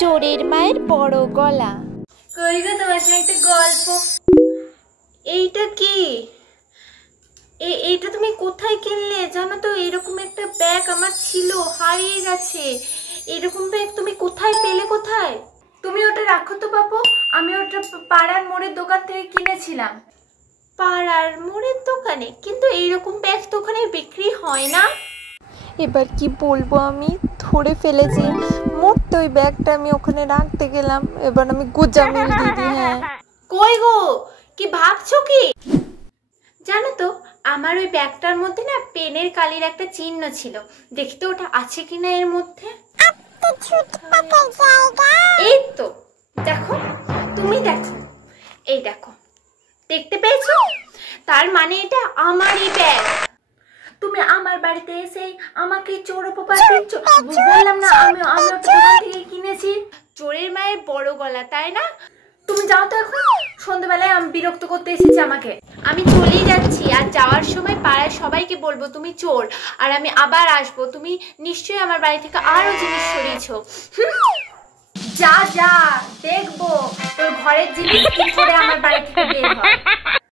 চোরের মায়ের বড় গলা। কই গো তোমার সাথে একটা গল্প। এইটা কি? এইটা তুমি কোথায় কিনলে জানো তো? এরকম একটা ব্যাগ আমার ছিল, হারিয়ে গেছে। এরকম ব্যাগ তুমি কোথায় পেলে? কোথায়? তুমি ওটা রাখো তো বাবু, আমি ওটা পাড়ার মোড়ের দোকান থেকে কিনেছিলাম। পাড়ার মোড়ের দোকানে? কিন্তু এইরকম ব্যাগ তো ওখানে বিক্রি হয় না। এবার কি বলবো, আমি ধরে ফেলেছি। মোট ওই ব্যাগটা আমি ওখানে রাখতে গেলাম, এবার আমি গোজামিল দিদি। হ্যাঁ কই গো, কি ভাবছো কি? জানো তো আমার ওই ব্যাগটার মধ্যে না পেনের কালির একটা চিহ্ন ছিল, দেখি তো ওটা আছে কিনা এর মধ্যে। এই তো দেখো, তুমি দেখো, এই দেখো, দেখতে পেয়েছো? তার মানে এটা আমারই ব্যাগ। তুমি আমার বাড়িতে এসে আমাকে চোর উপহার দিচ্ছ। বললাম না আমি ওটা দোকান থেকে কিনেছি। চোরের মায়ের বড় গলা, তাই না? তুমি যাও তো এখন, সন্ধ্যাবেলায় আমি বিরক্ত করতে এসেছি আমাকে। আমি চলেই যাচ্ছি, আর যাওয়ার সময় পাড়ার সবাইকে বলবো তুমি চোর, আর আমি আবার আসবো। তুমি নিশ্চয়ই আমার বাড়ি থেকে আরো জিনিস সরিয়েছো। যা যা, দেখবো তোর ঘরের জিনিস কি করে আমার বাড়ি থেকে বের হয়।